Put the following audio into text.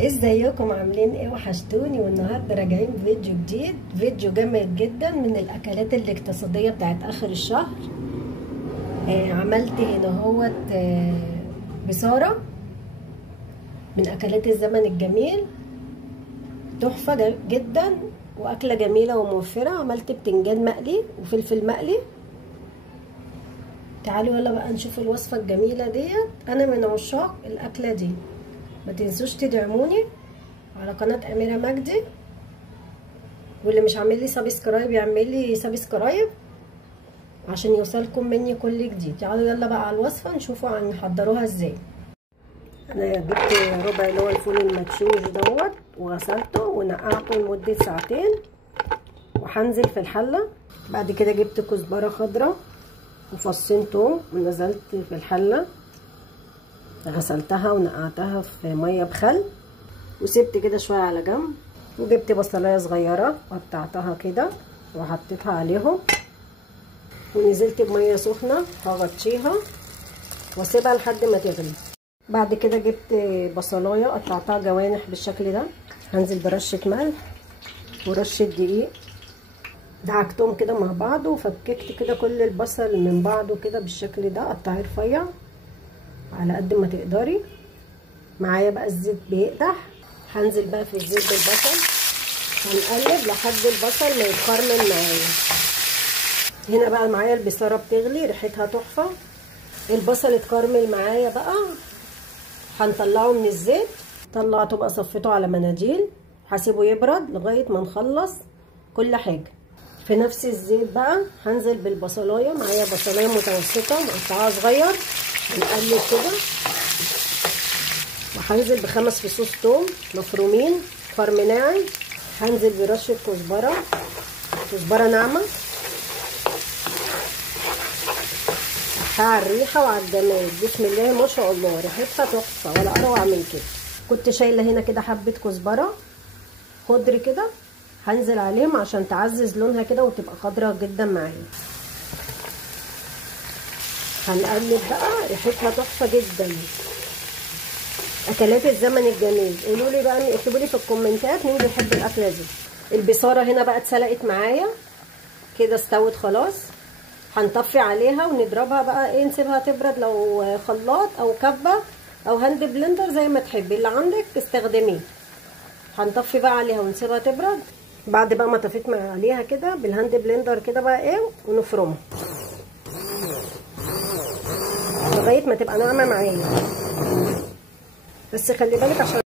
ازيكم عاملين ايه؟ وحشتوني. والنهارده راجعين بفيديو جديد، فيديو جامد جدا من الاكلات الاقتصاديه بتاعت اخر الشهر. عملت هنا هوت بصاره من اكلات الزمن الجميل، تحفه جدا واكله جميله وموفره. عملت بتنجان مقلي وفلفل مقلي. تعالوا يلا بقى نشوف الوصفه الجميله ديت. انا من عشاق الاكله دي. ما تنسوش تدعموني على قناه اميره مجدي، واللي مش عامل لي سبسكرايب يعمل لي سبسكرايب عشان يوصلكم مني كل جديد. تعالوا يلا بقى على الوصفه نشوفوا هنحضروها ازاي. انا جبت ربع اللي هو الفول المدشوش دوت وغسلته ونقعته لمده ساعتين، وهنزل في الحله. بعد كده جبت كزبره خضراء وفصين توم ونزلت في الحله، غسلتها ونقعتها في ميه بخل وسبت كده شويه على جنب. وجبت بصلايه صغيره قطعتها كده وحطيتها عليهم، ونزلت بميه سخنه هغطيها واسيبها لحد ما تغلي. بعد كده جبت بصلايه قطعتها جوانح بالشكل ده، هنزل برشه ملح ورشه دقيق، دعكتهم كده مع بعض وفككت كده كل البصل من بعضه كده بالشكل ده. قطعيه رفيع على قد ما تقدري. معايا بقى الزيت بيقدح، هنزل بقى في الزيت بالبصل، هنقلب لحد البصل ما يتكرمل معايا. هنا بقى معايا البصاره بتغلي، ريحتها تحفه. البصل اتكرمل معايا بقى، هنطلعه من الزيت. طلعته بقى صفيته على مناديل، هسيبه يبرد لغايه ما نخلص كل حاجه. في نفس الزيت بقى هنزل بالبصلايه. معايا بصلايه متوسطه مقطعها صغير، هنقلب كده. وهنزل ب5 فصوص توم مفرومين فرم ناعم. هنزل برشه كزبره ناعمه على الريحه وعلى الجمال. بسم الله ما شاء الله، ريحتها تحفه ولا اروع من كده. كنت شايله هنا كده حبه كزبره خضر كده، هنزل عليهم عشان تعزز لونها كده وتبقى خضره جدا معايا. هنقلب بقى، ريحتها تحفه جدا. اكلات الزمن الجميل. قولوا لي بقى، اكتبوا لي في الكومنتات مين بيحب الاكله دي. البصاره هنا بقى اتسلقت معايا كده، استوت خلاص. هنطفي عليها ونضربها بقى ايه، نسيبها تبرد. لو خلاط او كبه او هاند بلندر زي ما تحبي اللي عندك استخدميه. هنطفي بقى عليها ونسيبها تبرد. بعد بقى ما طفيت عليها كده بالهاند بلندر كده بقى ايه، ونفرمها لغايه ما تبقى ناعمه معايا. بس خلي بالك عشان